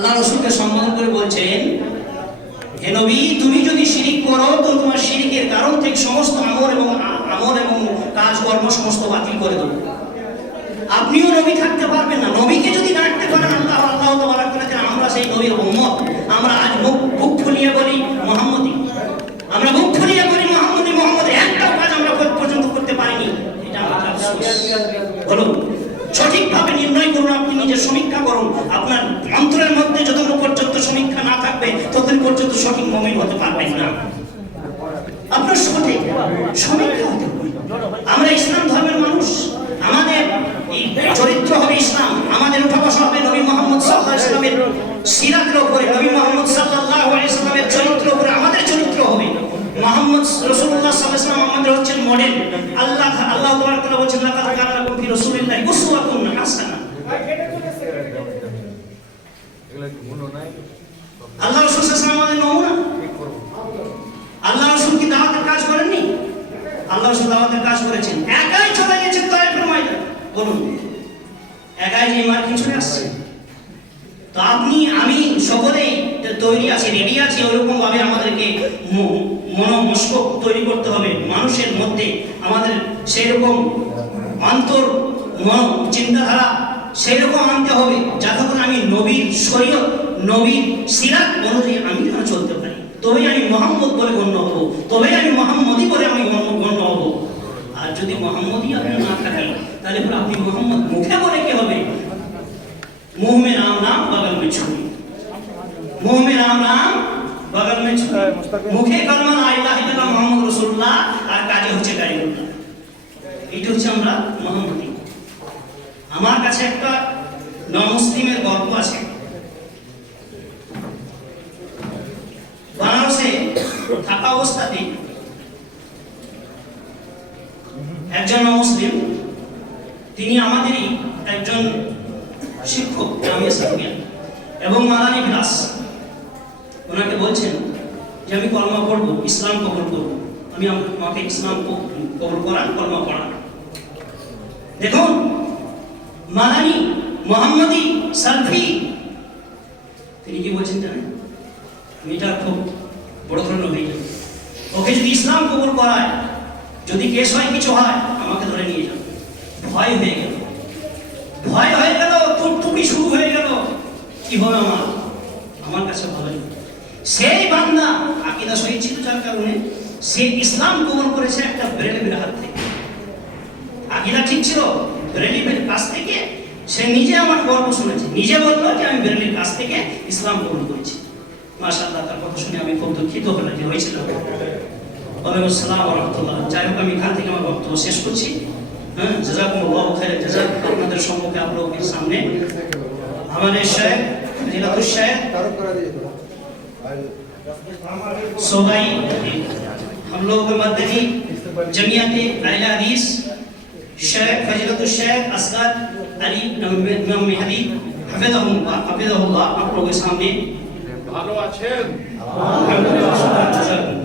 আল্লাহ রাসূলকে সম্বোধন করে বলছেন, হে নবী, তুমি যদি শিরিক করো তো তোমার শিরিকের কারণ থেকে সমস্ত আমল এবং কাজকর্ম সমস্ত বাতিল করে দেবো। আপনিও নবী থাকতে পারবেন না। নবীকে যদি ডাকতে পারেন আল্লাহ তাবারক ওয়া তাআলা, আমরা সেই নবীর উম্মত। আমরা আজ বুক ফুলিয়ে বলি মুহাম্মদী, আমরা বুক ফুলিয়ে বলি মুহাম্মদী, একটাও কাজ আমরা পর্যন্ত করতে পারিনি। এটা আমার আফসোস। বলুন, সঠিকভাবে নির্ণয় করুন, আপনি নিজের সমীক্ষা করুন। আপনার অন্তরের মধ্যে যতক্ষণ পর্যন্ত সমীক্ষা না থাকবে ততদিন পর্যন্ত সঠিক মুমিন হতে পারবেন না। আপনার সঠিক সমীক্ষা হতে হবে। আমরা ইসলাম ধর্মের মানুষ, আমাদের চরিত্র হবে ইসলাম, আমাদের উঠা বসা হবে নবী মুহাম্মদ সাল্লাল্লাহু আলাইহি ওয়াসাল্লামের সিরাতের উপরে, নবী মুহাম্মদ সাল্লাল্লাহু আলাইহি ওয়াসাল্লামের চরিত্রের উপরে আমাদের চরিত্র হবে। মুহাম্মদ রাসূলুল্লাহ সাল্লাল্লাহু আলাইহি ওয়াসাল্লাম আমাদের হচ্ছেন মডেল। আল্লাহ তাবারক ওয়া তাআলা বলেছেন, লাকাদ কানা লাকুম ফি রাসূলিল্লাহি উসওয়াতুন হাসানাহ। আল্লাহ রাসূল সাল্লাল্লাহু আলাইহি ওয়াসাল্লাম আমাদের নমুনা। আল্লাহ রাসূল কি দাওয়াতের কাজ করেননি? আল্লাহ রাসূল দাওয়াতের কাজ করেছেন, একাই চলে গেছেন তায়েফের ময়দানে। বলুন, একাই যে মার্কিন চলে আসছে। তো আপনি আমি সকলেই তৈরি আছি, রেডি আছি, ওরকম ভাবে আমাদেরকে মস্তিষ্ক তৈরি করতে হবে। মানুষের মধ্যে আমাদের সেই রকম অন্তর চিন্তাধারা সেই রকম আনতে হবে, যাতে করে আমি নবীর শরীয়ত, নবীর সিরাত অনুযায়ী আমি যেন চলতে পারি। তবেই আমি মুহাম্মদ বলে গণ্য হব, তবেই আমি মুহাম্মদী বলে আমি গণ্য হব। আর যদি মুহাম্মদী আপনি না থাকেন, তাহলে আপনি মুহাম্মদ মুখে বলে কি হবে? मुंह में राम नाम बगल में छुरी, मुंह में राम नाम बगल में छुरी, मुखे कलमा ला इलाहा इल्लाल्लाह মুহাম্মদ রাসূলুল্লাহ, আর কাজে হচ্ছে গায়রুল্লাহ। এটা হচ্ছে আমরা মুহাম্মদী। আমার কাছে একটা নমুসলিমের গল্প আছে। বানারসে থাকা অবস্থাতে একজন মুসলিম, তিনি আমাদেরই একজন শিক্ষক, জামিয়া সাফিয়া এবং মাদানী ক্লাস, ওনাকে বলছেন যে আমি কলমা পড়বো, ইসলাম কবুল করবো, আমি আমাকে ইসলাম কবুল করান, কলমা পড়ান। দেখুন, মাদানী মুহাম্মদী সালফি, তিনি কি বলছেন জানেন? এটা খুব বড় ধরনের হয়ে যাবে। ওকে যদি ইসলাম কবুল করায়, যদি কেস হয়, কিছু হয়, আমাকে ধরে নিয়ে যান। ভয় হয়ে গেল, ভয় হয়ে গেল, টুকটুকি শুরু হয়ে গেল। কি হবে আমার কাছে ভালোই। সেই বান্দা আকীদা সহিহ ছিল, যার কারণে সে ইসলাম কবুল করেছে একটা বেরেলভির হাত থেকে। আকীদা ঠিক ছিল, বেরেলভির কাছ থেকে সে নিজে আমার গল্প শুনেছে, নিজে বলল যে আমি বেরেলভির কাছ থেকে ইসলাম কবুল করেছি। মাশাআল্লাহ, তার কথা শুনে আমি খুব দুঃখিত হয়েছিলাম। ওয়ালাইকুম আসসালাম ওয়া রাহমাতুল্লাহ। যাই হোক, আমি এখান থেকে আমার বক্তব্য শেষ করছি। জাযাকুমুল্লাহু খাইরান জাযা। আপনাদের সম্মুখে আপনাদের সামনে हमारे शेख फजीलतुल शेख सोबाई, हम लोगों के मध्य ही जमियत अहले हदीस शेख फजीलतुल शेख असगर अली मेहदी हफिज़हुल्लाह आप लोगों के सामने। ভালো আছেন? আলহামদুলিল্লাহ।